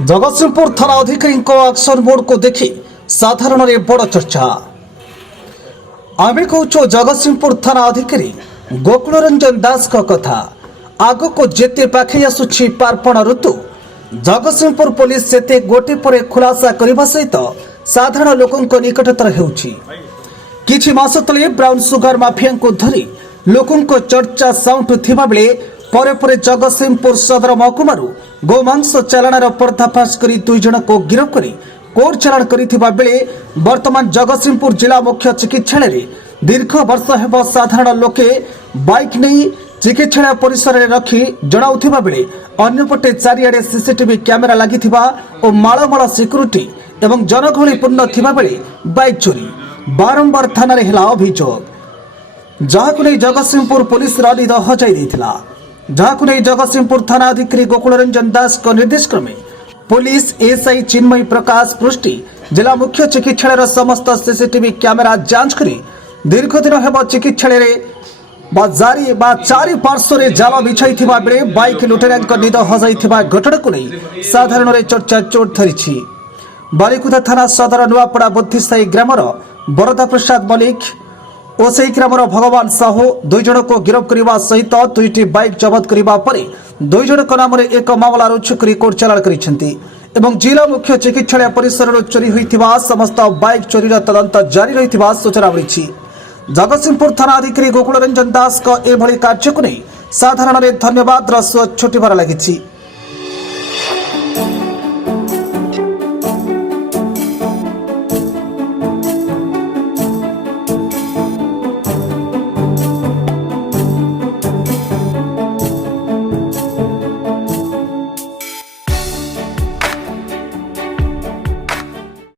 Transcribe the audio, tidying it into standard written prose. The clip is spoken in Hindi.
जगतसिंहपुर थाना अधिकारी एक्शन मोड को देखि साधारण बड़ चर्चा। आम कहूँ जगतसिंहपुर थाना अधिकारी गोकुलरंजन दास का कथा। आग को जेते पाखे आसुछि पार्पण ऋतु, जगतसिंहपुर पुलिस सेते गोटे पर खुलासा करने सहित साधारण लोकों निकटतर होउछि। किछि मास तले ब्राउन सुगर माफिया को धरी लोकों चर्चा साउंड थिबा बेले परे परे जगतसिंहपुर सदर महकुमारू गोमांस चालाणर पर्दाफाश करी 2 जन को गिरफ्त करी कोर्ट चालाण करिथिबा बेले वर्तमान जगतसिंहपुर जिला मुख्य चिकित्सालय दीर्घ वर्ष हेब साधारण लोके बाइक नहीं चिकित्सालय परिसर में रखी जणाउथिबा बेले अन्यपटे चारिआडे सीसीटीवी कैमेरा लागिथिबा और माळमाळ सिक्यूरिटी एवं जनगहलीपूर्ण थिबा बेले बाइक चोरी बारंबार थाना रे हिला अभियोग, जहाकु नै जगतसिंहपुर पुलिस निद हजाई देथिला। जहाकु नै जगतसिंहपुर थाना अधिकारी गोकुलरंजन दास को निर्देश क्रमे पुलिस एसआई चिन्मयी प्रकाश पृष्टि जिला मुख्य चिकित्सालय समस्त सीसीटीवी कैमेरा जांच करी दीर्घ दिन हेब चिकित्सालय जारी चारि पार्श्व जाल बिछाई बेले बाइक लुटेरा निद हजाई घटना को नहीं साधारण चर्चा चोट धरी। बालिकुदा थाना सदर नुआपड़ा बुद्धिसाई ग्रामर बरदा प्रसाद मल्लिक और से ग्रामर भगवान साहू 2 जन को गिरफ्त करने सहित 2टी बाइक जबत करने 2 जन नाम एक मामला रुजु कर कोर्ट चालाण कर जिला मुख्य चिकित्सालय परिसर चोरी होता समस्त बाइक चोरी तदंत जारी रही सूचना मिली। जगतसिंहपुर थाना अधिकारी गोकुलरंजन दास का एभली कार्य को नहीं साधारण धन्यवाद स्वर छुटिबार लगी।